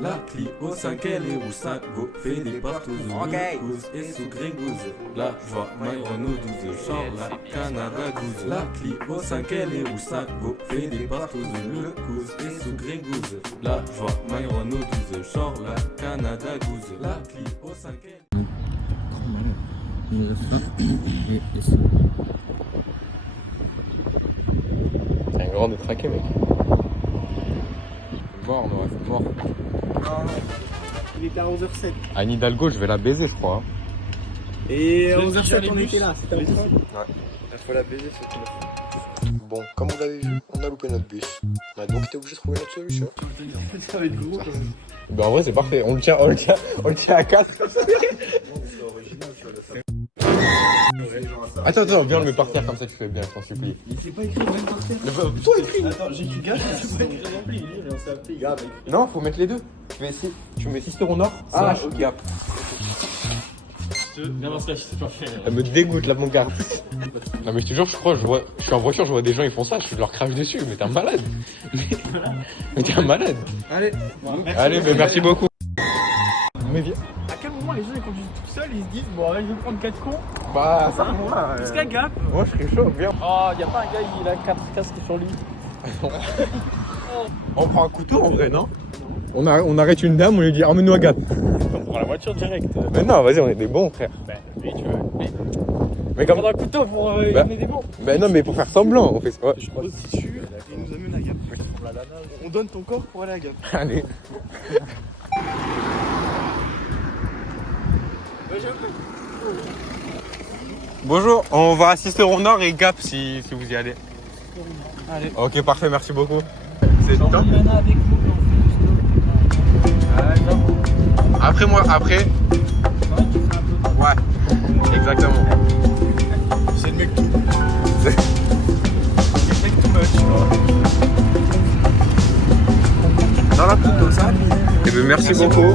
La Clio 5 elle est où 5 go fait des partout Okay. Le cous et sous grégouze. La joie my Renault 12 genre la Canada Goose. La Clio 5 elle est où 5 go fait des partout Le cous et sous grégouze. La joie my Renault 12 genre la Canada Goose. La Clio 5 elle. Il reste ça et ça. C'est un grand de traquer, mec. Mort, non, c'est mort. Il était à 11h07. Anne Hidalgo, je vais la baiser, je crois. Hein. Et à 11h07, on était là. C'était en train. Il faut la baiser, c'est tout. Bon, comme vous l'avez vu, on a loupé notre bus. On a donc été obligé de trouver notre solution. Ça va être gros quand même. Ben en vrai, c'est parfait. On le tient à 4. Attends, viens le par terre comme ça, tu fais bien, je t'en supplie. C'est pas écrit même par terre. Toi, écris. Attends, j'ai écrit gage, c'est pas écrit non plus. Il s'est appelé Gap. Non, faut mettre les deux. Tu mets Sisteron Nord, Ah, slash ok. Gap. Non, slash, c'est pas fait. Elle me dégoûte là, mon gars. Non, mais je te jure, je suis en voiture, je vois des gens, ils font ça, je leur crache dessus. Mais t'es un malade. Mais t'es un malade. Allez. Allez, mais merci beaucoup. Mais viens. À quel moment les gens ils conduisent tout seuls, ils se disent bon allez je vais prendre 4 cons. Bah, ça moi. Parce qu'à Gap. Moi, je serais chaud, viens. Oh, y'a pas un gars, il a 4 casques sur lui. On prend un couteau en vrai, non? On arrête une dame, on lui dit emmène-nous à Gap. On prend la voiture direct. Mais non, vas-y, on est des bons, frère. Bah, oui, tu veux. Mais On comme. prend un couteau pour Bah. amener des bons. Mais non, mais pour faire semblant, on fait ça. Ouais. Je pose dessus et il nous amène à Gap. On donne ton corps pour aller à Gap. Allez. Bonjour, on va assister au Nord et Gap si vous y allez. Allez. Ok, parfait, merci beaucoup. C'est top. Il y en a avec nous. Après moi, après. Ouais, exactement. C'est le mec tout. C'est- C'est le mec tout much. Dans la petite comme ça. Eh bien, merci beaucoup.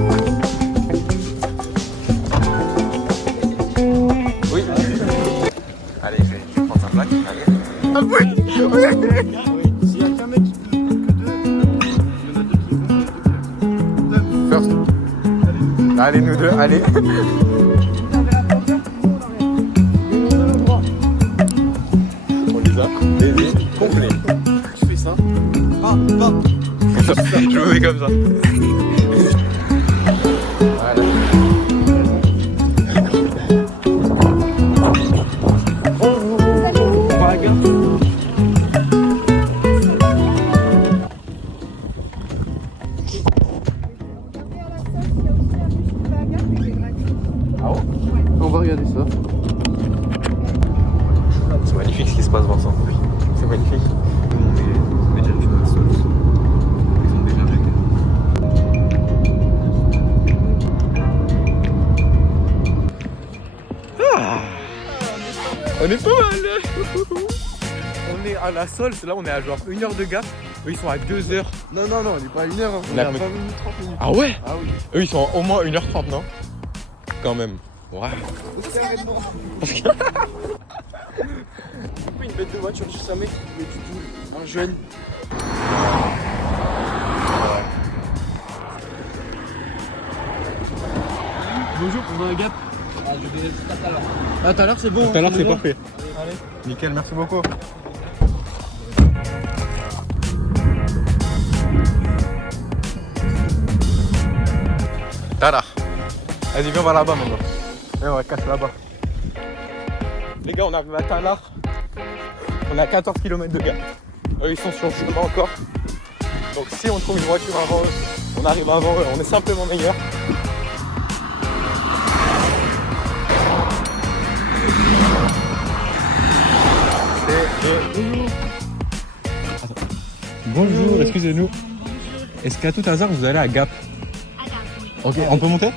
Oui. Allez, je vais prendre sa plaque. Allez. S'il y a qu'un mec qui peut que deux, il y en a deux qui vont. First. Allez, nous deux, allez. On les a. Bébé complet. Tu fais ça. Je me mets comme ça. Voilà. On va à Gap. Ah ouais? On va regarder ça. C'est magnifique ce qui se passe, Vincent. Oui. C'est magnifique. On est pas mal. On est à la Sol, là on est à genre 1 heure de Gap. Eux ils sont à 2 heures. Non, on n'est pas à 1 heure. On La est à 20 pe- minutes, 30 minutes. Ah ouais? Ah oui. Eux ils sont à au moins 1h30, non? Quand même. Ouais. Pourquoi une bête de voiture juste un mec qui met du boule, un jeune. Bonjour, on va à Gap. Ah, je vais tout à l'heure. Ah, tout à l'heure c'est bon. Tout à l'heure on est c'est bon. parfait. Allez. Nickel, merci beaucoup. Tada. Vas-y, viens, on va là-bas maintenant. Viens, on va casser là-bas. Les gars, on arrive à Talar. On est à 14 km de Gap. Eux, ils sont sur le chemin encore. Donc, si on trouve une voiture avant eux, on arrive avant eux, on est simplement meilleur. Bonjour, excusez-nous. Est-ce qu'à tout hasard vous allez à Gap? Ok, on peut monter?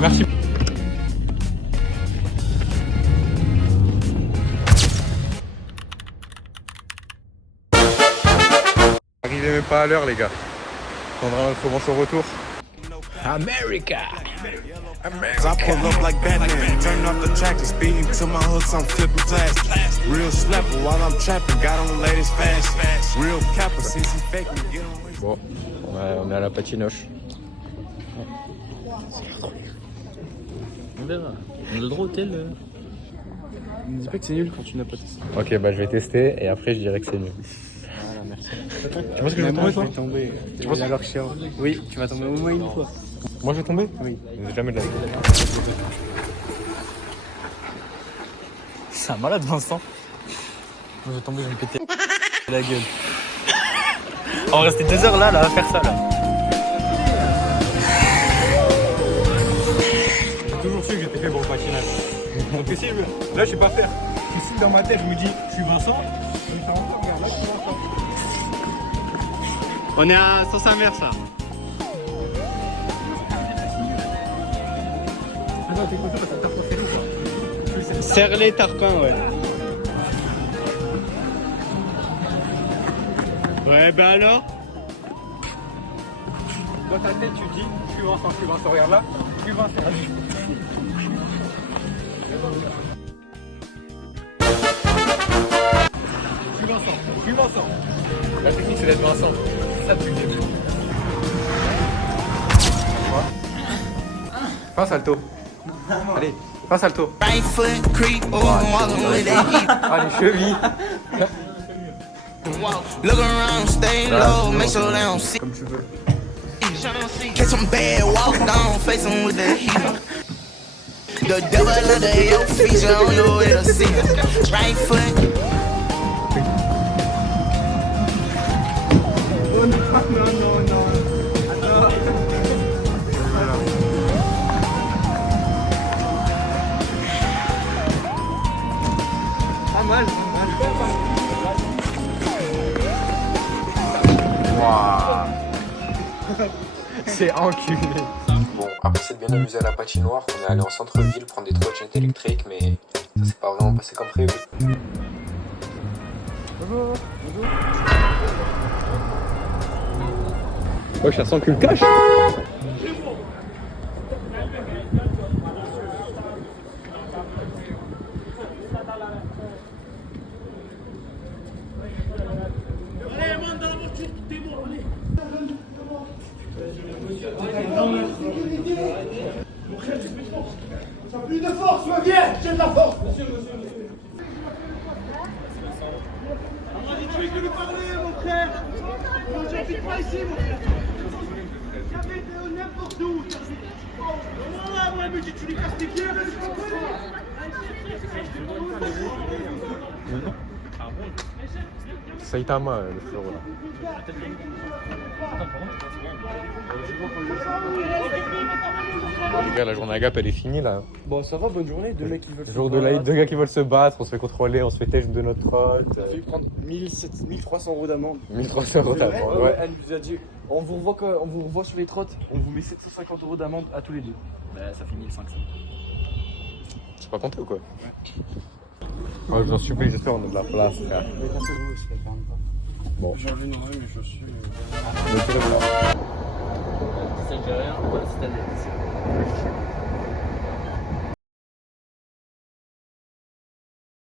Merci. Arrivez même pas à l'heure les gars. On commence au retour. America! I pull up like Batman, turn off the track and speeding to my hooks, I'm flipping fast. Real slapper while I'm trapping, got on ladies fast. Real capper since he fake me, get on. Bon, on Ouais, on est à la patinoche. On verra. On a le droit au tel. Dis pas que c'est nul quand tu n'as pas testé. Ok, bah je vais tester et après je dirai que c'est nul. Voilà, merci. Tu penses que je vais tomber, toi? tomber. Tu penses Alors, oui, tu vas tomber au moins une fois. Moi je vais tomber? Oui. Jamais de la vie. C'est un malade, Vincent. Moi, je vais tomber, je vais me péter la gueule. On va rester 2 heures là, à faire ça là. J'ai toujours su que j'étais fait pour le patinage. Donc si là je sais pas faire. Ici dans ma tête je me dis je suis Vincent. Mais ça encore, regarde, là je suis Vincent. On est à Sens-Inverse là. Ah non, t'es content parce que t'as préféré ça. Serre-les Tarpin, ouais. Ouais, bah alors. Dans ta tête tu dis je suis Vincent, regarde là, je suis Vincent. Je suis Vincent. La technique c'est d'être Vincent. C'est ça depuis le début. Fais un salto. Allez, fais un salto. Right foot creep, ooh, I'm walking with that heat. Ah, les chevilles. Look around, stay low, make sure they don't see. Comme tu veux. Catch some bad, walk down, face them with the heat. The devil under your feet, you don't know where to see. Right foot. C'est enculé. Bon, après s'être bien amusé à la patinoire, on est allé en centre-ville prendre des trottinettes électriques, mais ça s'est pas vraiment passé comme prévu. Ouais, ça sent que le cache. Plus de force, viens, j'ai de la force. On m'a dit tu veux lui parler, mon frère. Non, j'habite pas ici, mon frère. J'habite n'importe où. Non, là, moi, elle me dit tu lui casses tes pieds, mais je Saitama, le frérot là. Les gars, la journée à Gap elle est finie là. Bon, ça va, bonne journée. Deux mecs qui veulent Jour de light, 2 gars qui veulent se battre, on se fait contrôler, on se fait test de notre trotte. Ça fait prendre 1300 € d'amende. 1300 € d'amende, ouais. Elle nous a dit on vous revoit sur les trottes, on vous met 750 € d'amende à tous les deux. Bah, ça fait 1500. C'est pas compté ou quoi? Ouais, j'en supplie, j'espère on a de la place, frère. Bon. J'ai enlevé mes chaussures. C'est algérien, ouais, c'est algérien.